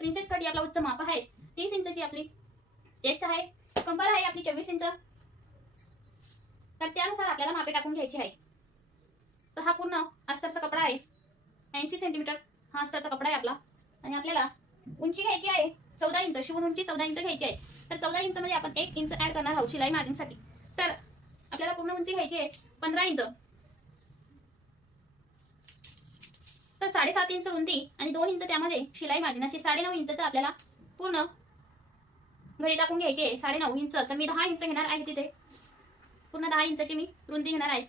Princess cut आपला उच्च माप आहे, 30 इंचची आपली चेस्ट आहे, कंबर आहे आपली 24 इंच। तर त्यानुसार आपल्याला मापे टाकून घ्यायची आहे। तर हा पूर्ण अस्तरचा कपडा आहे, 80 सेंटीमीटर हा अस्तरचा कपडा आहे आपला। आणि आपल्याला उंची घ्यायची आहे 14 इंच, शिवून उंची 14 इंच घ्यायची आहे। तर 14 इंच मध्ये आपण 1 इंच ऍड करणार आहोत शिलाई मार्जिनसाठी। तर आपल्याला पूर्ण उंची घ्यायची आहे 15 इंच। तर 7.5 इंच रुंदी आणि 2 इंच त्यामध्ये शिलाई मार्जिन, अशी 9.5 इंचचा आपल्याला पूर्ण घडी टाकून घ्यायची आहे। 9.5 इंच, तर मी 10 इंच घेणार आहे तिथे, पूर्ण 10 इंचची मी रुंदी घेणार आहे।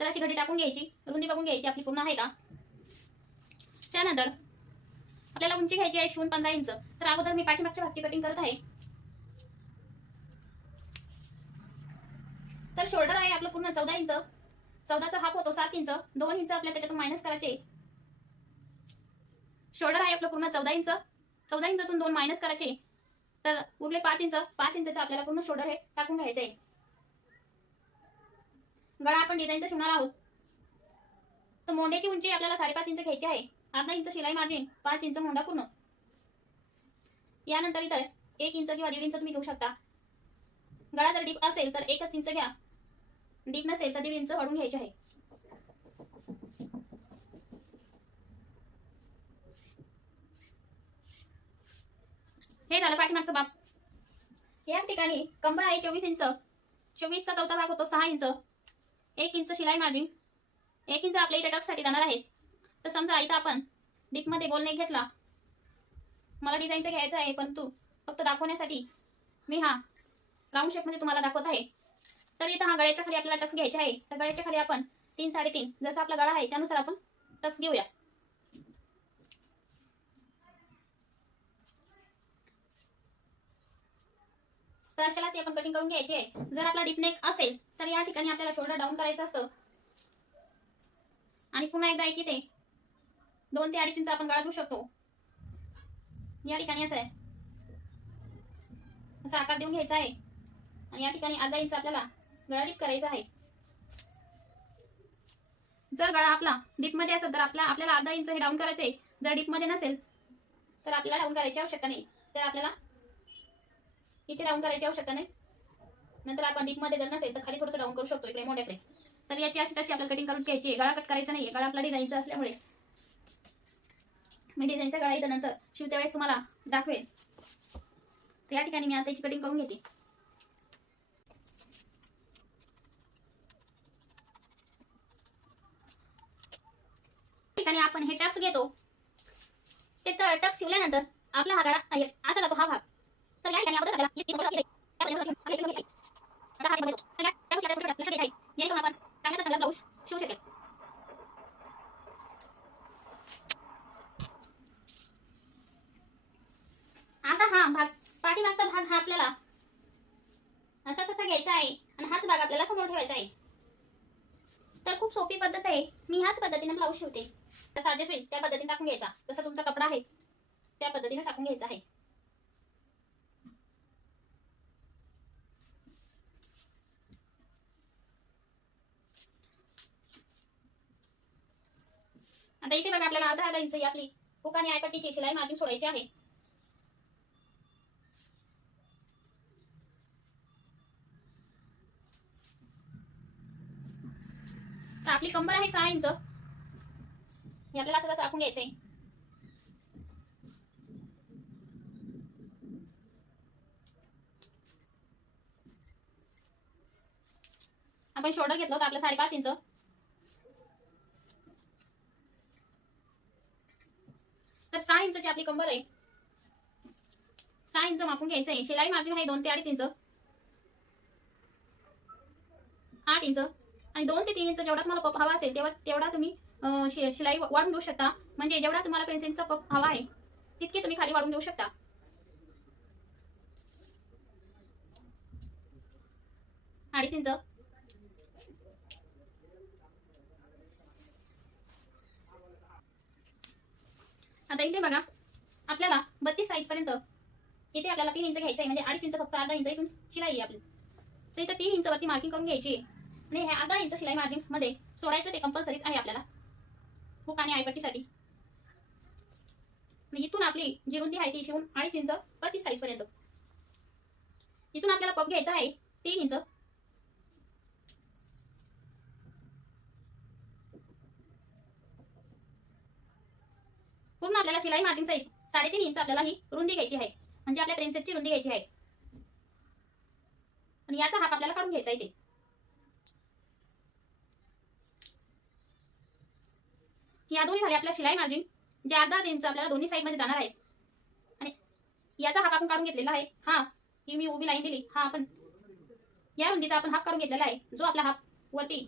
तर अशी घडी टाकून घ्यायची, रुंदी बघून घ्यायची आपली पूर्ण आहे का। त्यानंतर आपल्याला उंची घ्यायची आहे शिवून 15 इंच। तर अगोदर मी पाठीमागच्या भागची कटिंग करत आहे। तर शोल्डर आहे आपलं पूर्ण 14 इंच, 14चा हाफ होतो 7 इंच, 2 इंच आपल्याला त्याच्यातून मायनस करायचे। शोल्डर आहे आपलं पूर्ण 14 इंच, 14 इंचातून 2 मायनस करायचे, तर उरले 5 इंच। 5 इंचचं आपल्याला पूर्ण शोल्डर हे टाकून घ्यायचं आहे। गळा आपण डिझाईनचा शिवणार आहोत, तर मोंड्याची उंची आपल्याला 5.5 इंच घ्यायची आहे। अर्धा इंच शिलाई मार्जिन, 5 इंच मोंडा पूर्ण। यानंतर इथं 1 इंच किंवा 1.5 इंच तुम्ही घेऊ शकता। गळा जर डीप असेल तर 1 इंच घ्या, डीप नसेल तर 1.5 इंच वाढून घ्यायचे आहे। हे झालं पाठीमागचं बाप। या ठिकाणी कंबर आहे 24 इंच, 24चा चौथा भाग होतो 6 इंच, 1 इंच शिलाई मार्जिन, 1 इंच आपल्या इथे टक्ससाठी जाणार आहे। तर समजा इथं आपण डीप मध्ये गोल नेक घेतला, मला डिझाईनचा घ्यायचा आहे, परंतु फक्त दाखवण्यासाठी मी हा राऊंड शेप मध्ये तुम्हाला दाखवत आहे। तर इथं हा गळ्याच्या खाली आपल्याला टक्स घ्यायचे आहे। तर गळ्याच्या खाली आपण 3 3.5 जसा आपला गळा आहे त्यानुसार आपण टक्स घेऊया। तर अशाला आपण कटिंग करून घ्यायची आहे। जर आपला डीप नेक असेल तर या ठिकाणी आपल्याला शोल्डर डाऊन करायचं असतं, आणि पुन्हा एकदा एक इथे 2 ते 2.5 इंच आपण गळा घेऊ शकतो। या ठिकाणी असं आहे, असा आकार देऊन घ्यायचा आहे, आणि या ठिकाणी अर्धा इंच आपल्याला गळा डीप करायचा आहे। जर गळा आपला डीप मध्ये असेल तर आपल्याला अर्धा इंच हे डाऊन करायचे। जर डीप मध्ये नसेल तर आपल्याला डाऊन करायची आवश्यकता नाही, तर आपल्याला इथे डाऊन करायची आवश्यकता नाही। नंतर आपण डीप मध्ये जर नसेल तर खाली थोडंसं डाऊन करू शकतो इकडे मोंड्याकडे। तर याची अशी तशी आपल्याला कटिंग करून घ्यायची आहे। गळा कट करायचा नाही, गळा आपला डिझाईनचा असल्यामुळे मी डिझाईनचा गळा इथं नंतर शिवत्या वेळेस तुम्हाला दाखवेल। तर या ठिकाणी मी आता याची कटिंग करून घेते। ठिकाणी आपण हे टक्स घेतो, ते टक्स शिवल्यानंतर आपला हा गळा असा जातो हा भाग। तर या ठिकाणी अगोदर आपण चांगला चांगला ब्लाऊज शिवू शकेल। आता हा भाग पाठीमागचा भाग हा आपल्याला असा घ्यायचा आहे, आणि हाच भाग आपल्याला समोर ठेवायचा आहे। तर खूप सोपी पद्धत आहे, मी ह्याच पद्धतीने ब्लाऊज शिवते। जसा ऍडजस्ट होईल त्या पद्धतीने टाकून घ्यायचा, जसा तुमचा कपडा आहे त्या पद्धतीने टाकून घ्यायचा आहे। आता इथे बघा आपल्याला अर्धा इंच आपली हुक आणि आयपट्टीची शिलाई मार्जिन सोडायची आहे। तर आपली कंबर आहे 6 इंच, हे आपल्याला असं राखून घ्यायचंय। आपण शोल्डर घेतलं होतं आपलं 5.5 इंच, तर 6 इंचची आपली कंबर आहे, 6 इंच मापून घ्यायचंय। शिलाई मार्जिन आहे 2 ते 2.5 इंच, 8 इंच, आणि 2 ते 3 इंच जेवढा तुम्हाला पप हवा असेल तेवढा तुम्ही शिलाई वाढून देऊ शकता। म्हणजे जेवढा तुम्हाला पेन्सिलचा पप हवा आहे तितके तुम्ही खाली वाढून देऊ शकता। अडीच इंच, आता इथे बघा आपल्याला 32 साइज पर्यंत इथे आपल्याला 3 इंच घ्यायचं आहे, म्हणजे 2.5 इंच फक्त अर्धा इंच इथून शिलाई आहे आपली। तर इथे 3 इंच वरती मार्किंग करून घ्यायची, आणि हे अर्धा इंच शिलाई मार्जिन मध्ये सोडायचं ते कंपल्सरीच आहे आपल्याला हुक आणि आयपट्टीसाठी। आणि इथून आपली जी रुंदी आहे ती शिवून 2.5 इंच प्रति साईज पर्यंत. इथून आपल्याला पप घ्यायचा आहे 3 इंच. पूर्ण आपल्याला शिलाई मार्जिन सहित 3.5 इंच आपल्याला ही रुंदी घ्यायची आहे, म्हणजे आपल्या प्रिन्सेसची रुंदी घ्यायची आहे. आणि याचा हाफ आपल्याला काढून घ्यायचा इथे. या दोन्ही झाले आपल्या शिलाई मार्जिन, जे 1/2 इंच आपल्याला दोन्ही साईड मध्ये जाणार आहे. आणि याचा हाफ आपण काढून घेतलेला आहे. हा ही मी उभी लाईन दिली, हा आपण या रुंदीचा आपण हाफ काढून घेतलेला आहे, जो आपला हाफ वरती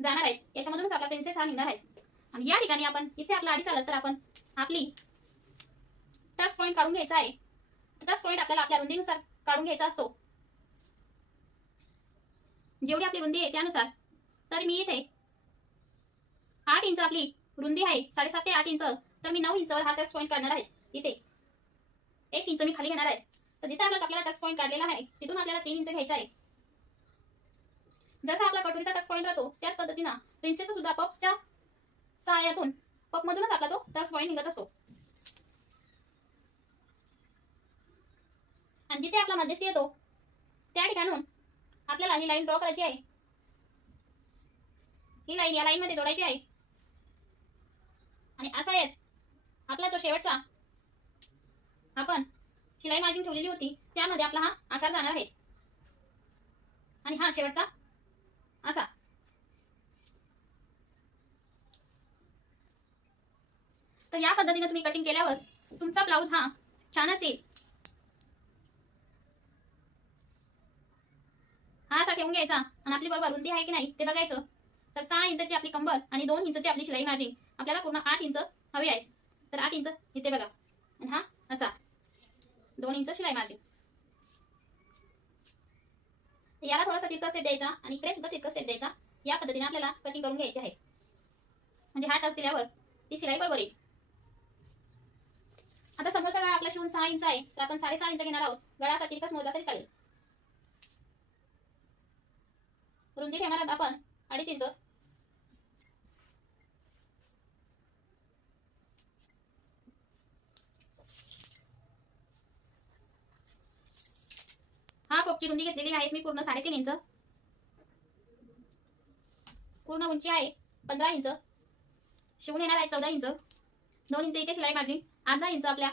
जाणार आहे. याच्यामधूनच आपला प्रिन्सेस हा निघणार आहे. आणि या ठिकाणी आपण इथे आपला अडीच आलं तर आपण आपली टक्स पॉईंट काढून घ्यायचा आहे. टक्स पॉईंट आपल्याला आपल्या रुंदीनुसार काढून घ्यायचा असतो, जेवढी आपली रुंदी आहे त्यानुसार. तर मी इथे 8 इंच आपली रुंदी आहे, 7.5 ते 8 इंच, तर मी 9 इंचवर हा टक्स पॉईंट काढणार आहे. इथे 1 इंच मी खाली घेणार आहे. तर जिथे आपल्याला टक्स पॉईंट काढलेला आहे तिथून आपल्याला 3 इंच घ्यायचा आहे. जसा आपला कटोरीचा टक्स पॉईंट राहतो त्याच पद्धतीने प्रिन्सेस सुद्धा पपच्या सहाय्यातून पप मधूनच आपला तो टक्स पॉईंट निघत असतो. आणि जिथे आपला मध्यस्थी येतो त्या ठिकाणून आपल्याला ही लाईन ड्रॉ करायची आहे. ही लाईन या लाईन मध्ये जोडायची आहे. आणि असा येत आपला जो शेवटचा आपण शिलाई मार्जिन ठेवलेली होती त्यामध्ये आपला हा आकार जाणार आहे. आणि हा शेवटचा असा. तर या पद्धतीने तुम्ही कटिंग केल्यावर तुमचा ब्लाउज हा छानच येईल. हा असा ठेवून घ्यायचा आणि आपली बरोबर रुंदी आहे की नाही ते बघायचं. तर 6 इंचची आपली कंबर आणि 2 इंचची आपली शिलाई मार्जिन, आपल्याला पूर्ण 8 इंच हवी आहे. तर 8 इंच इथे बघा, आणि हा असा 2 इंच शिलाई मार्जिन. याला थोडासा तिरका स्टेप द्यायचा आणि इकडे सुद्धा तिरका स्टेप द्यायचा. या पद्धतीने आपल्याला कटिंग करून घ्यायची आहे, म्हणजे हा टच दिल्यावर ती शिलाई बरोबर येईल. आता समोरचा गळा आपला शिवून 6 इंच आहे, तर आपण 6.5 इंच घेणार आहोत. गळाचा तिरकाच मोजला तरी चालेल. रुंदी ठेवणार आहोत आपण 2.5 इंच. हा पपची रुंदी घेतलेली आहे मी पूर्ण 3.5 इंच. पूर्ण उंची आहे 15 इंच. शिवून येणार आहे 14 इंच. 2 इंच इथे शिलाई मार्जिन, 1/2 इंच आपल्या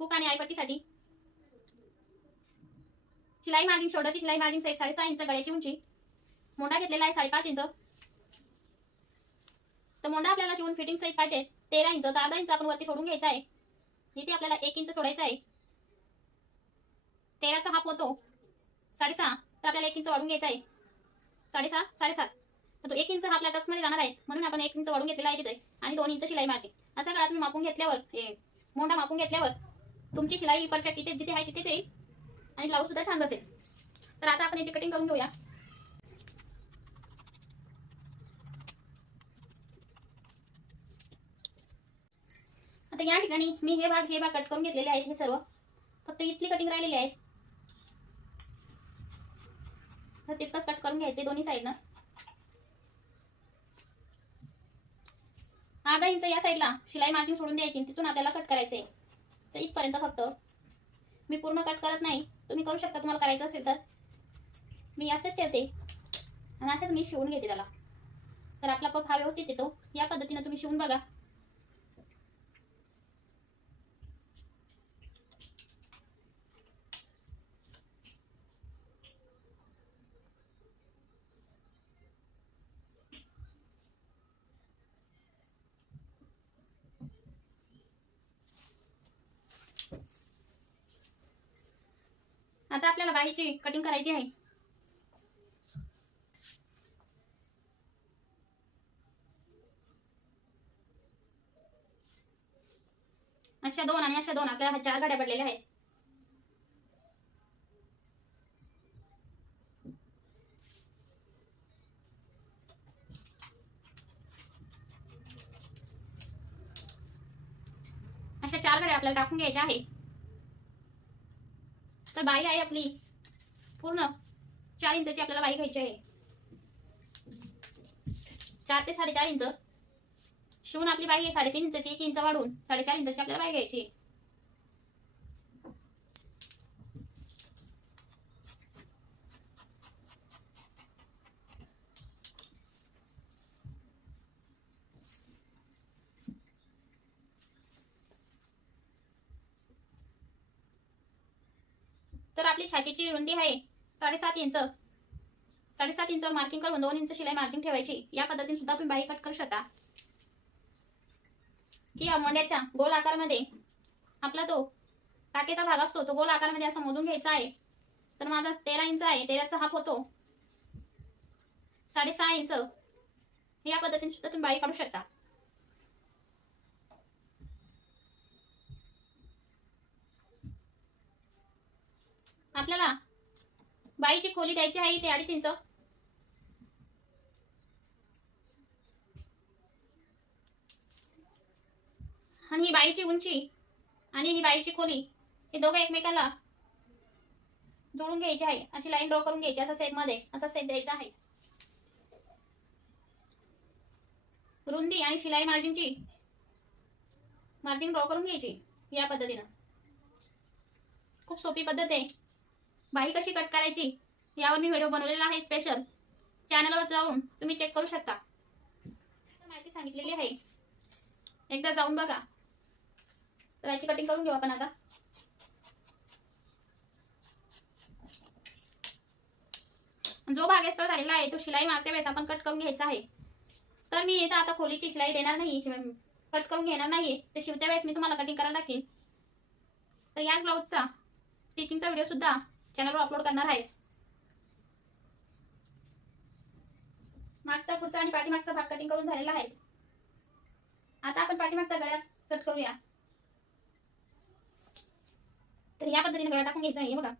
हुक आणि आयपट्टीसाठी. शिलाई मार्जिन, शोल्डरची शिलाई मार्जिन 6.5 इंच. गळ्याची उंची, मोंडा घेतलेला आहे 5.5 इंच. तर मोंडा आपल्याला शिवून फिटिंग सहित पाहिजे 13 इंच. तर 1/2 इंच आपण वरती सोडून घ्यायचा आहे. इथे आपल्याला 1 इंच सोडायचा आहे. 13चा हाफ होतो 6.5, तर आपल्याला 1 इंच वाढून घ्यायचा आहे. 6.5, 7.5. तर तो 1 इंच हा आपल्या टक्स मध्ये जाणार आहे, म्हणून आपण 1 इंच वाढून घेतलेला आहे तिथे. आणि 2 इंच शिलाई मार्जिन. असा गळा तुम्ही मापून घेतल्यावर, मोंडा मापून घेतल्यावर तुमची शिलाई परफेक्ट इथे जिथे आहे तिथेच येईल आणि ब्लाऊज सुद्धा छान बसेल. तर आता आपण याची कटिंग करून घेऊया. आता या ठिकाणी मी हे भाग कट करून घेतलेले आहेत. हे सर्व फक्त इथली कटिंग राहिलेली आहे. तर तितकंच कट करून घ्यायचे दोन्ही साईडनं. 1/2 इंच या साईडला शिलाई मार्जिन सोडून द्यायची, तिथून आपल्याला कट करायचे. तर इथपर्यंत फक्त. मी पूर्ण कट करत नाही, तुम्ही करू शकता तुम्हाला करायचं असेल तर. मी असेच ठेवते आणि असेच मी शिवून घेते त्याला. तर आपला पप हा व्यवस्थित येतो. या पद्धतीने तुम्ही शिवून बघा. आता आपल्याला बाहीची कटिंग करायची आहे. अशा 2 आणि अशा 2 आपल्याला 4 गाड्या पडलेल्या आहेत. अशा 4 गाड्या आपल्याला टाकून घ्यायच्या आहे. तर बाही आहे आपली पूर्ण 4 इंचची आपल्याला बाही घ्यायची आहे. 4 ते 4.5 इंच शिवून आपली बाही आहे 3.5 इंचची. 1 इंच वाढून 4.5 इंचची आपल्याला बाही घ्यायची. तर आपली छातीची रुंदी आहे 7.5 इंच. 7.5 इंचावर मार्किंग करून 2 इंच शिलाई मार्जिन ठेवायची. या पद्धतीने सुद्धा तुम्ही बाही कट करू शकता. की या मोंड्याच्या गोल आकारमध्ये आपला जो टाकेचा भाग असतो तो गोल आकारमध्ये असा मोजून घ्यायचा आहे. तर माझा 13 इंच आहे, 13चा हाफ होतो 6.5 इंच. या पद्धतीने सुद्धा तुम्ही बाही काढू शकता. आपल्याला बाहीची खोली द्यायची आहे ते 2.5 इंच. आणि ही बाहीची उंची आणि ही बाहीची खोली हे दोघं एकमेकाला जोडून घ्यायचे आहे. अशी लाईन ड्रॉ करून घ्यायची. असा शेप मध्ये असा शेप द्यायचा आहे. रुंदी आणि शिलाई मार्जिनची मार्जिन ड्रॉ करून घ्यायची या पद्धतीनं. खूप सोपी पद्धत आहे. बाही कशी कट करायची यावर मी व्हिडिओ बनवलेला आहे स्पेशल. चॅनलवर जाऊन तुम्ही चेक करू शकता. माहिती सांगितलेली आहे, एकदा जाऊन बघा. तर याची कटिंग करून घेऊ आपण आता. जो भाग एक्स्ट्रा झालेला आहे तो शिलाई मारते वेळेस आपण कट करून घ्यायचा आहे. तर मी इथं आता खोलीची शिलाई देणार नाही, कट करून घेणार नाही. ते शिवत्या वेळेस मी तुम्हाला कटिंग करायला दाखवेल. तर याच ब्लाऊजचा स्टिचिंगचा व्हिडिओ सुद्धा चॅनलवर अपलोड करणार आहे. मागचा, पुढचा आणि पाठीमागचा भाग कटिंग करून झालेला आहे. आता आपण पाठीमागचा गळा कट करूया. तर या पद्धतीने गळा टाकून घ्यायचा आहे बघा.